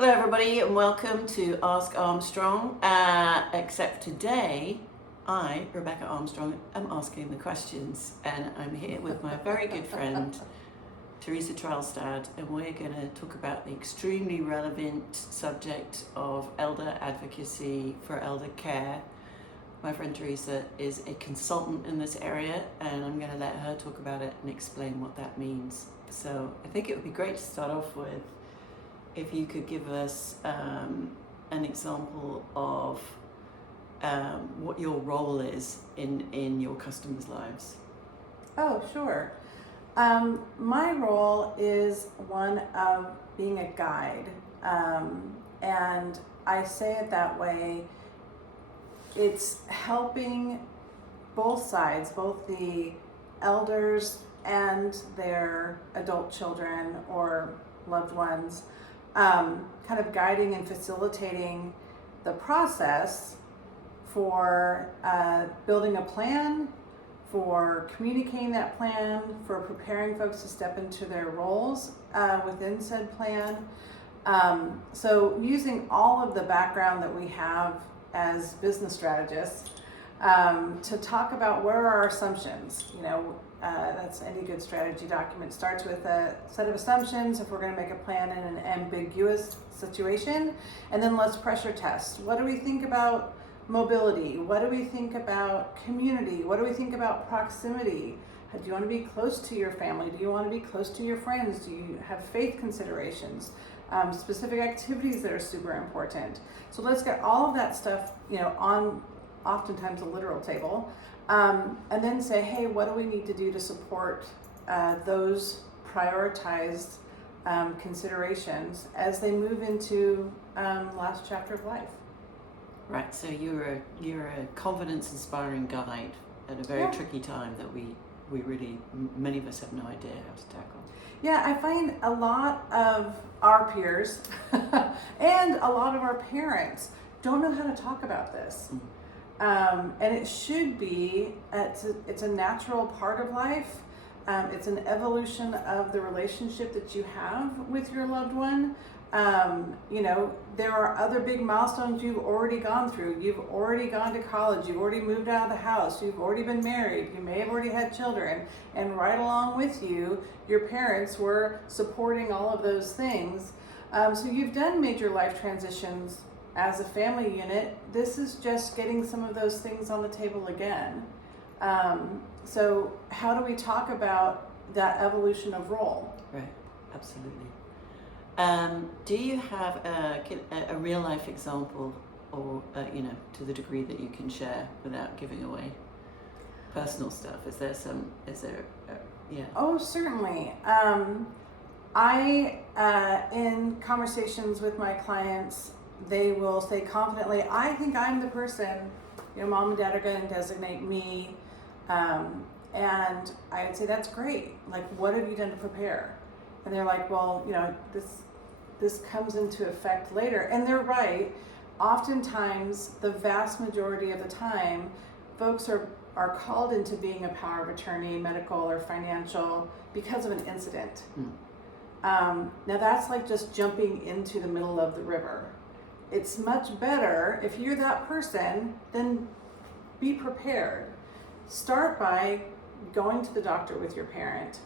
Hello everybody and welcome to Ask Armstrong, except today I, Rebecca Armstrong, am asking the questions, and I'm here with my very good friend Theresa Trelstad, and we're going to talk about the extremely relevant subject of elder advocacy for elder care. My friend Theresa is a consultant in this area, and I'm going to let her talk about it and explain what that means. So I think it would be great to start off with if you could give us an example of what your role is in your customers' lives. Oh, sure. My role is one of being a guide, and I say it that way. It's helping both sides, both the elders and their adult children or loved ones, kind of guiding and facilitating the process for building a plan, for communicating that plan, for preparing folks to step into their roles within said plan. So using all of the background that we have as business strategists to talk about where are our assumptions. That's any good strategy document starts with a set of assumptions if we're going to make a plan in an ambiguous situation, and then let's pressure test. What do we think about mobility? What do we think about community? What do we think about proximity? Do you want to be close to your family? Do you want to be close to your friends? Do you have faith considerations? Specific activities that are super important. So let's get all of that stuff, on oftentimes a literal table, and then say, hey, what do we need to do to support those prioritized considerations as they move into last chapter of life. Right, so you're a confidence-inspiring guide at a very tricky time that we really, many of us have no idea how to tackle. Yeah, I find a lot of our peers and a lot of our parents don't know how to talk about this. And it should be, it's a natural part of life. It's an evolution of the relationship that you have with your loved one. There are other big milestones you've already gone through. You've already gone to college. You've already moved out of the house. You've already been married. You may have already had children. And right along with you, your parents were supporting all of those things. So you've done major life transitions as a family unit. This is just getting some of those things on the table again. So how do we talk about that evolution of role? Right, absolutely. Do you have a real life example, or to the degree that you can share without giving away personal stuff? Yeah. Oh, certainly. I in conversations with my clients, they will say confidently, I think I'm the person, mom and dad are going to designate me. And I would say, that's great. Like, what have you done to prepare? And they're like, well, this comes into effect later. And they're right. Oftentimes, the vast majority of the time, folks are called into being a power of attorney, medical or financial, because of an incident. Now that's like just jumping into the middle of the river. It's much better if you're that person, then be prepared. Start by going to the doctor with your parent,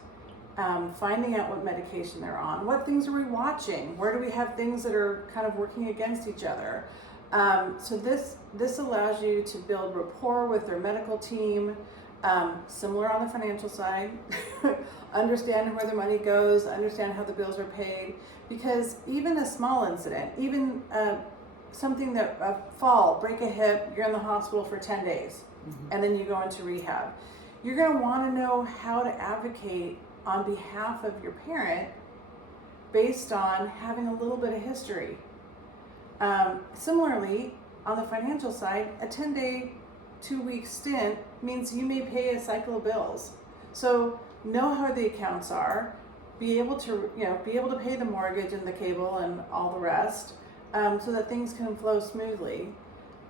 finding out what medication they're on, what things are we watching, where do we have things that are kind of working against each other. So this allows you to build rapport with their medical team, similar on the financial side, understand where the money goes, understand how the bills are paid, because even a small incident, even something that a fall, break a hip, you're in the hospital for 10 days, and then you go into rehab. You're going to want to know how to advocate on behalf of your parent based on having a little bit of history. Similarly, on the financial side, a 10-day, 2-week stint means you may pay a cycle of bills. So know how the accounts are, be able to pay the mortgage and the cable and all the rest, so that things can flow smoothly.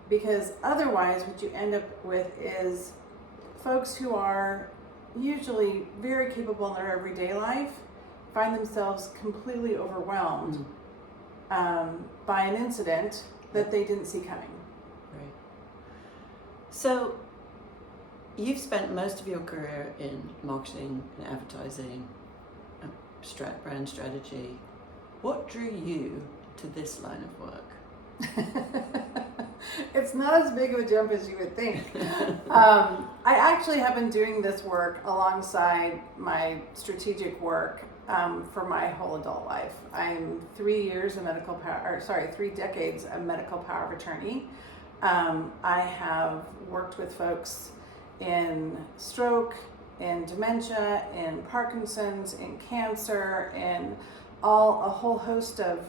Because otherwise, what you end up with is folks who are usually very capable in their everyday life find themselves completely overwhelmed by an incident that they didn't see coming. Right. So you've spent most of your career in marketing and advertising, brand strategy. What drew you to this line of work? It's not as big of a jump as you would think. I actually have been doing this work alongside my strategic work for my whole adult life. I'm 3 decades a medical power of attorney. I have worked with folks in stroke, in dementia, in Parkinson's, in cancer, in a whole host of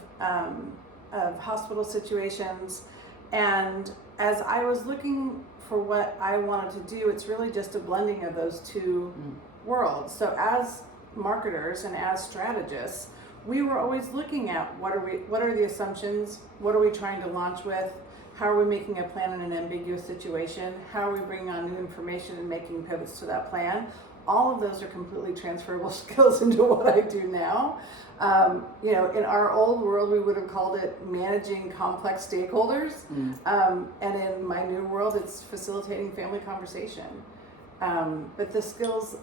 hospital situations. And as I was looking for what I wanted to do, it's really just a blending of those two worlds. So as marketers and as strategists, we were always looking at what are the assumptions, what are we trying to launch with, how are we making a plan in an ambiguous situation, how are we bringing on new information and making pivots to that plan. All of those are completely transferable skills into what I do now. In our old world, we would have called it managing complex stakeholders. And in my new world, it's facilitating family conversation. But the skills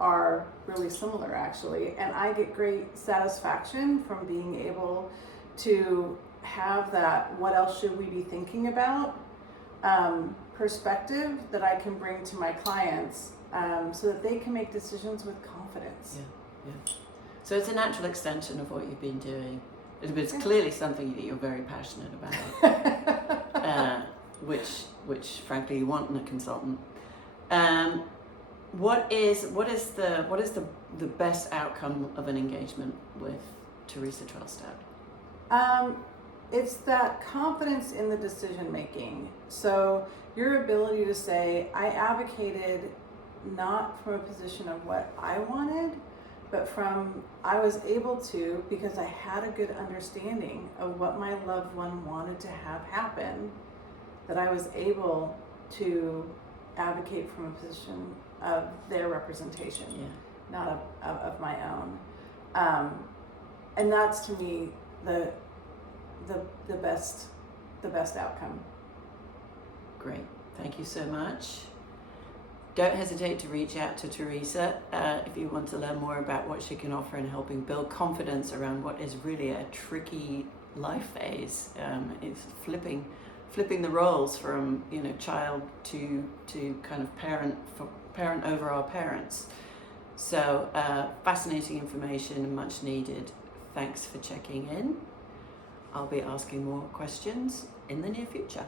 are really similar, actually. And I get great satisfaction from being able to have that what else should we be thinking about perspective that I can bring to my clients so that they can make decisions with confidence. Yeah. So it's a natural extension of what you've been doing. It's clearly something that you're very passionate about, which frankly you want in a consultant. What is the best outcome of an engagement with Theresa Trelstad? It's that confidence in the decision making. So your ability to say, I advocated not from a position of what I wanted, but I was able to, because I had a good understanding of what my loved one wanted to have happen, that I was able to advocate from a position of their representation, not of my own. And that's to me the best outcome. Great, thank you so much. Don't hesitate to reach out to Theresa if you want to learn more about what she can offer in helping build confidence around what is really a tricky life phase. It's flipping the roles from child to kind of parent over our parents. So fascinating information and much needed. Thanks for checking in. I'll be asking more questions in the near future.